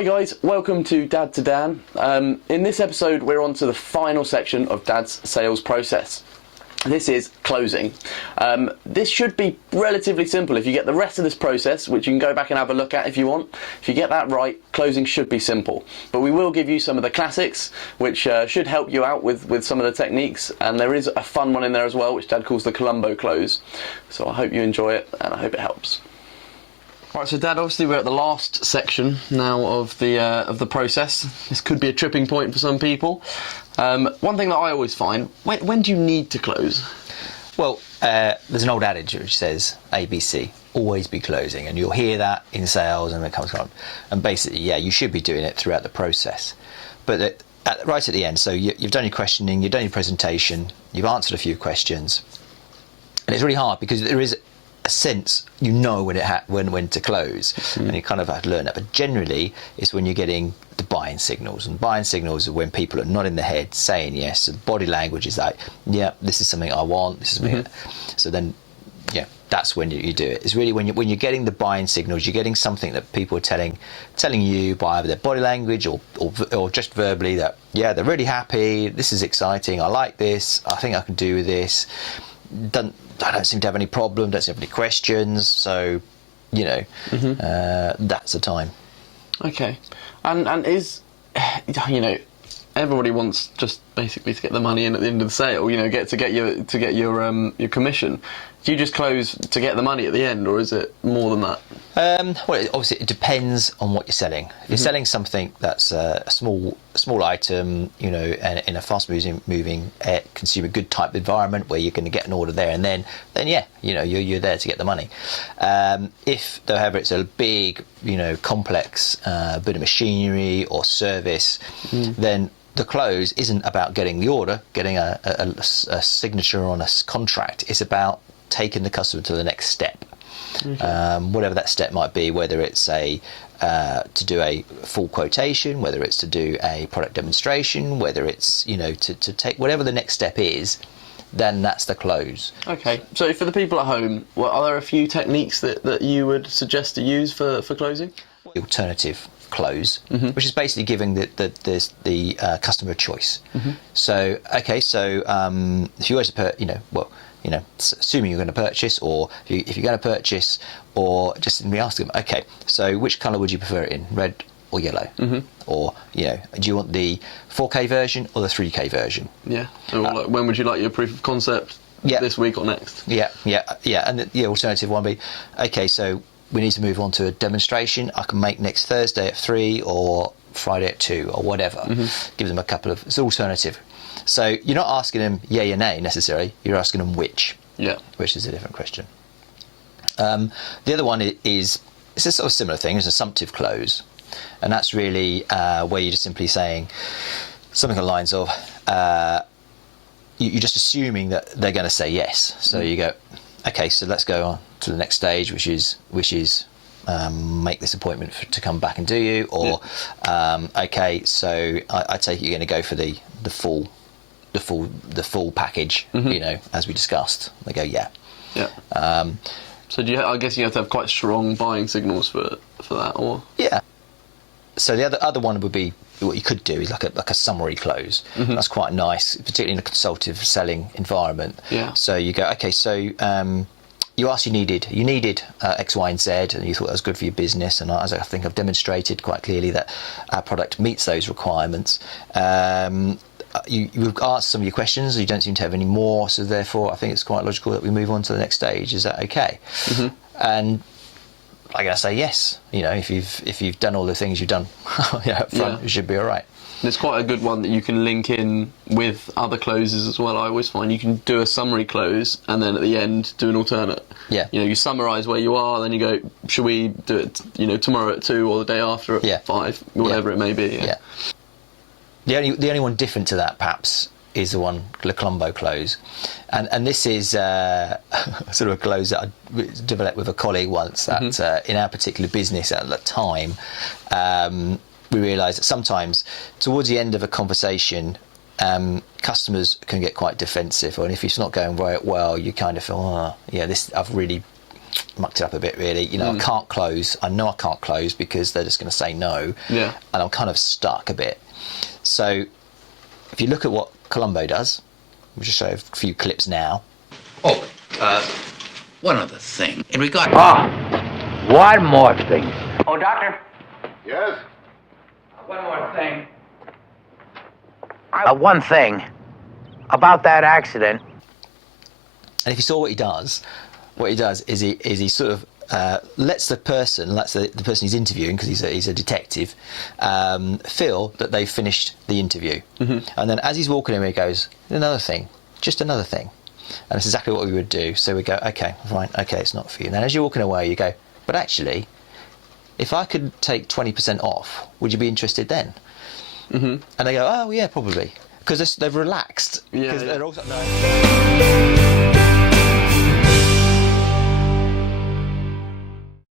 Hi guys, welcome to Dad to Dan. In this episode we're on to the final section of Dad's sales process. This is closing. This should be relatively simple. If you get the rest of this process, which you can go back and have a look at if you want, if you get that right, closing should be simple. But we will give you some of the classics, which should help you out with some of the techniques, and there is a fun one in there as well, which Dad calls the Columbo close. So I hope you enjoy it, and I hope it helps. Right, so Dad, obviously we're at the last section now of the process. This could be a tripping point for some people. One thing that I always find, when do you need to close? Well, there's an old adage which says ABC, always be closing, and you'll hear that in sales and it comes on. And basically, yeah, you should be doing it throughout the process. But right at the end, so you've done your questioning, you've done your presentation, you've answered a few questions, and it's really hard because there is a sense you know when to close, and you kind of have to learn that. But generally, it's when you're getting the buying signals, and buying signals are when people are nodding their head, saying yes. And body language is like, yeah, this is something I want. This is something. So then, yeah, that's when you do it. It's really when you're getting the buying signals, you're getting something that people are telling you by either their body language or just verbally that, yeah, they're really happy. This is exciting. I like this. I think I can do this. I don't seem to have any problem, don't seem to have any questions, so, you know, that's the time. Okay. And is, you know, everybody wants just basically to get the money in at the end of the sale, you know, to get your commission. Do you just close to get the money at the end, or is it more than that? Well, obviously it depends on what you're selling. If you're selling something that's a small item, you know, and in a fast-moving consumer good type environment where you're going to get an order there and then yeah, you know, you're there to get the money. If, however, it's a big, you know, complex bit of machinery or service, then the close isn't about getting the order, getting a signature on a contract. It's about taking the customer to the next step. Whatever that step might be, whether it's to do a full quotation, whether it's to do a product demonstration, whether it's, you know, to take whatever the next step is, then that's the close. Okay, so for the people at home, are there a few techniques that you would suggest to use for closing? The alternative close, which is basically giving the customer a choice. So, okay, so if you were to assuming you're going to purchase, or if you're going to purchase, or just simply ask them, okay, so which colour would you prefer it in, red or yellow? Or, you know, do you want the 4K version or the 3K version? Yeah. Or like, when would you like your proof of concept? This week or next? Yeah. And the alternative one would be, okay, so we need to move on to a demonstration. I can make next Thursday at 3 or Friday at 2 or whatever. Give them a couple of, it's an alternative. So you're not asking them yay or nay necessarily, you're asking them which. Yeah. Which is a different question. The other one is, it's a sort of similar thing, it's an assumptive close. And that's really where you're just simply saying something along the lines of, you're just assuming that they're going to say yes. So you go, okay, so let's go on to the next stage, which is make this appointment to come back and do you, or okay, so I take it you're going to go for the full package, you know, as we discussed. They go, yeah. So I guess you have to have quite strong buying signals for that, or? Yeah. So the other one would be, what you could do is like a summary close. That's quite nice, particularly in a consultative selling environment. Yeah. So you go, okay, so you asked, you needed X, Y, and Z, and you thought that was good for your business. And as I think I've demonstrated quite clearly that our product meets those requirements. You've asked some of your questions. You don't seem to have any more, so therefore I think it's quite logical that we move on to the next stage. Is that okay? And I'm going to say yes. You know, if you've done all the things you've done up front, it should be all right. And it's quite a good one that you can link in with other closes as well. I always find you can do a summary close and then at the end do an alternate. Yeah. You know, you summarise where you are, then you go, should we do it, you know, tomorrow at 2 or the day after at 5, whatever it may be. Yeah. The only one different to that, perhaps, is the Columbo close, and this is sort of a close that I developed with a colleague once. That in our particular business at the time, we realised that sometimes towards the end of a conversation, customers can get quite defensive, and if it's not going very well, you kind of feel, oh, yeah, this I've really mucked it up a bit, really. You know, I can't close. I know I can't close because they're just going to say no. Yeah. And I'm kind of stuck a bit. So if you look at what Columbo does, we'll just show a few clips now. Oh, one other thing. In regard... One more thing. Oh, doctor, Yes? one more thing. One thing about that accident. And if you saw what he does is he sort of lets the person he's interviewing, because he's a detective, feel that they've finished the interview. And then as he's walking in, he goes, another thing, just another thing. And it's exactly what we would do. So we go, okay, right, okay, it's not for you. And then as you're walking away, you go, but actually, if I could take 20% off, would you be interested then? And they go, oh, yeah, probably. Because they've relaxed. Yeah, Because they're also... No.